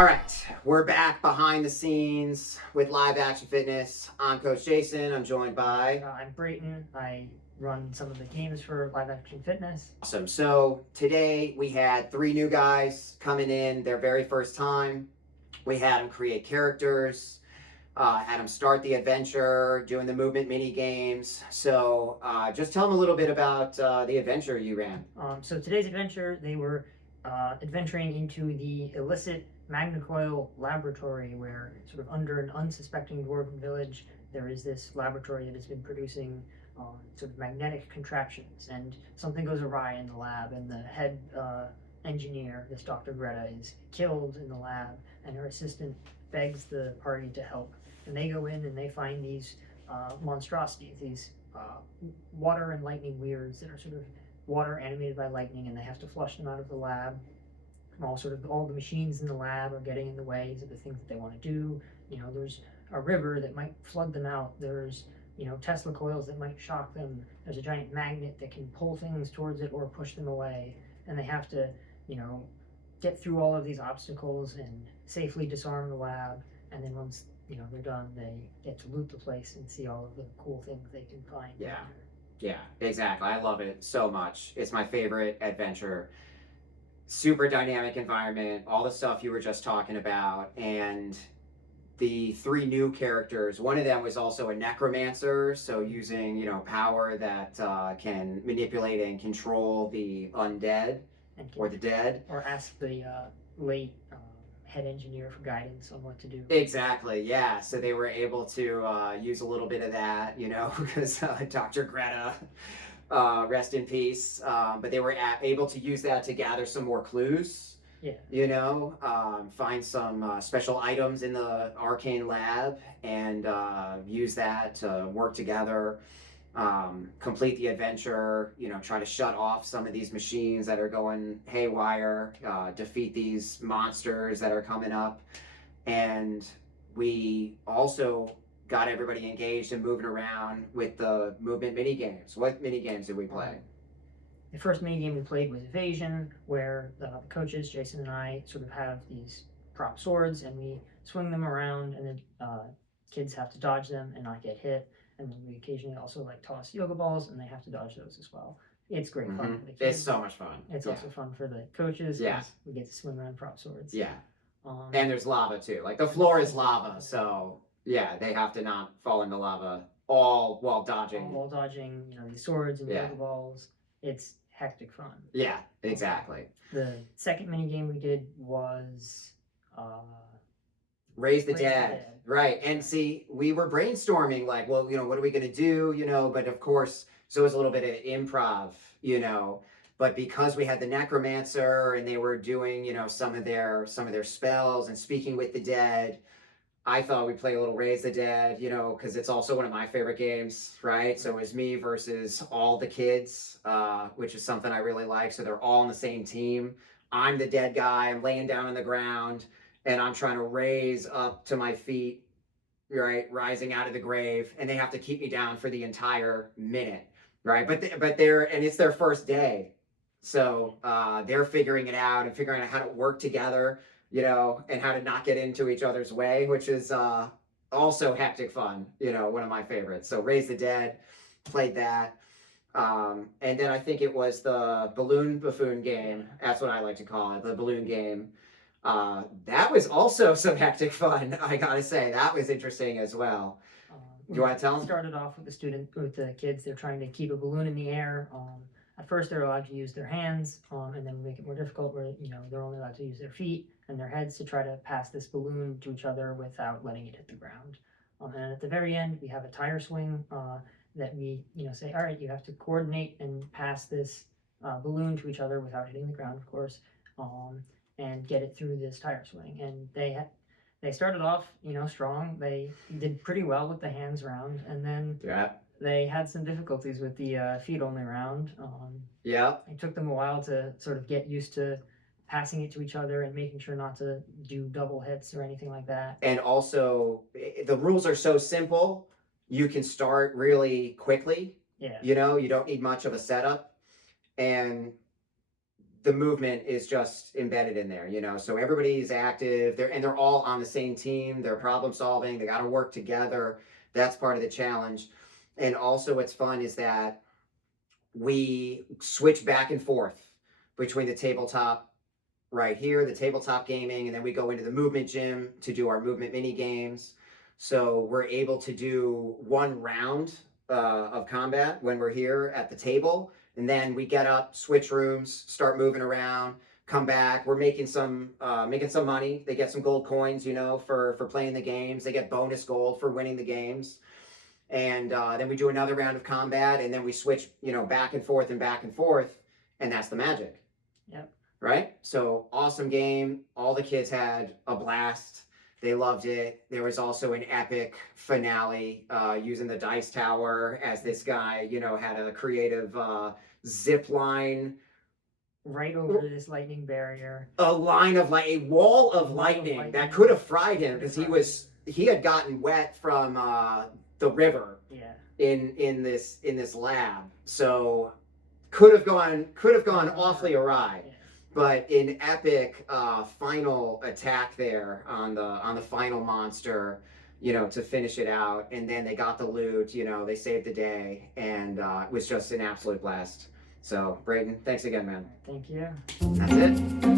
All right, we're back behind the scenes with Live Action Fitness. I'm Coach Jason. I'm joined by I'm Brayton. I run some of the games for Live Action Fitness. Awesome. So today we had 3 new guys coming in their very first time. We had them create characters, had them start the adventure, doing the movement mini games. So just tell them a little bit about the adventure you ran. So today's adventure, they were adventuring into the illicit Magnacoil laboratory, where sort of under an unsuspecting dwarven village, there is this laboratory that has been producing sort of magnetic contraptions, and something goes awry in the lab, and the head engineer, this Dr. Greta, is killed in the lab, and her assistant begs the party to help. And they go in and they find these monstrosities, these water and lightning weirds that are sort of water animated by lightning, and they have to flush them out of the lab. All the machines in the lab are getting in the way of the things that they want to do. There's a river that might flood them out. There's Tesla coils that might shock them. There's a giant magnet that can pull things towards it or push them away, and they have to get through all of these obstacles and safely disarm the lab. And then once they're done, they get to loot the place and see all of the cool things they can find. Yeah, exactly. I love it so much. It's my favorite adventure. Super dynamic environment, all the stuff you were just talking about, and the 3 new characters. One of them was also a necromancer, so using power that can manipulate and control the undead or the dead. Or ask the late head engineer for guidance on what to do. Exactly, yeah. So they were able to use a little bit of that, because Dr. Greta, rest in peace. But they were able to use that to gather some more clues. Yeah. Find some special items in the arcane lab and use that to work together, complete the adventure, try to shut off some of these machines that are going haywire, defeat these monsters that are coming up. And we also got everybody engaged and moving around with the movement mini games. What mini games did we play? The first mini game we played was Evasion, where the coaches, Jason and I, sort of have these prop swords, and we swing them around, and the kids have to dodge them and not get hit. And then we occasionally also toss yoga balls, and they have to dodge those as well. It's great fun for the kids. It's so much fun. It's also fun for the coaches. Yeah. We get to swing around prop swords. Yeah. And there's lava too. The floor is lava, so yeah, they have to not fall into lava all while dodging. These swords and yoga balls. It's hectic fun. Yeah, exactly. The second mini game we did was Raise the Dead. Right. And see, we were brainstorming what are we going to do, but of course, so it was a little bit of improv, but because we had the necromancer and they were doing, some of their spells and speaking with the dead, I thought we'd play a little Raise the Dead, because it's also one of my favorite games, right? So it was me versus all the kids, which is something I really like. So they're all on the same team. I'm the dead guy. I'm laying down on the ground, and I'm trying to raise up to my feet, right? Rising out of the grave, and they have to keep me down for the entire minute, right? But it's their first day. So they're figuring it out and figuring out how to work together, and how to not get into each other's way, which is also hectic fun, one of my favorites. So Raise the Dead, played that. And then I think it was the Balloon Buffoon game. That's what I like to call it, the balloon game. That was also some hectic fun, I gotta say. That was interesting as well. You want to tell them? Started off with the kids. They're trying to keep a balloon in the air. At first, they're allowed to use their hands, and then we make it more difficult where they're only allowed to use their feet and their heads to try to pass this balloon to each other without letting it hit the ground. And at the very end, we have a tire swing that we say, all right, you have to coordinate and pass this balloon to each other without hitting the ground, of course, and get it through this tire swing. And they started off strong. They did pretty well with the hands round, and then they had some difficulties with the feet only round. It took them a while to sort of get used to passing it to each other and making sure not to do double hits or anything like that. And also, the rules are so simple. You can start really quickly. Yeah. You don't need much of a setup. And the movement is just embedded in there, you know. So everybody's active. They're all on the same team. They're problem solving. They got to work together. That's part of the challenge. And also, what's fun is that we switch back and forth between the tabletop right here, the tabletop gaming, and then we go into the movement gym to do our movement mini games. So we're able to do one round of combat when we're here at the table, and then we get up, switch rooms, start moving around, come back. We're making some money. They get some gold coins, you know, for playing the games. They get bonus gold for winning the games. And then we do another round of combat, and then we switch, you know, back and forth, and that's the magic. Yep. Right? So awesome game. All the kids had a blast. They loved it. There was also an epic finale using the dice tower as this guy, you know, had a creative zip line. Right over this lightning barrier. A wall of lightning that could have fried him because he had gotten wet from the river. Yeah. In this lab. So could have gone awfully awry. Yeah. But an epic final attack there on the final monster, you know, to finish it out. And then they got the loot, you know, they saved the day, and it was just an absolute blast. So, Brayden, thanks again, man. Thank you. That's it.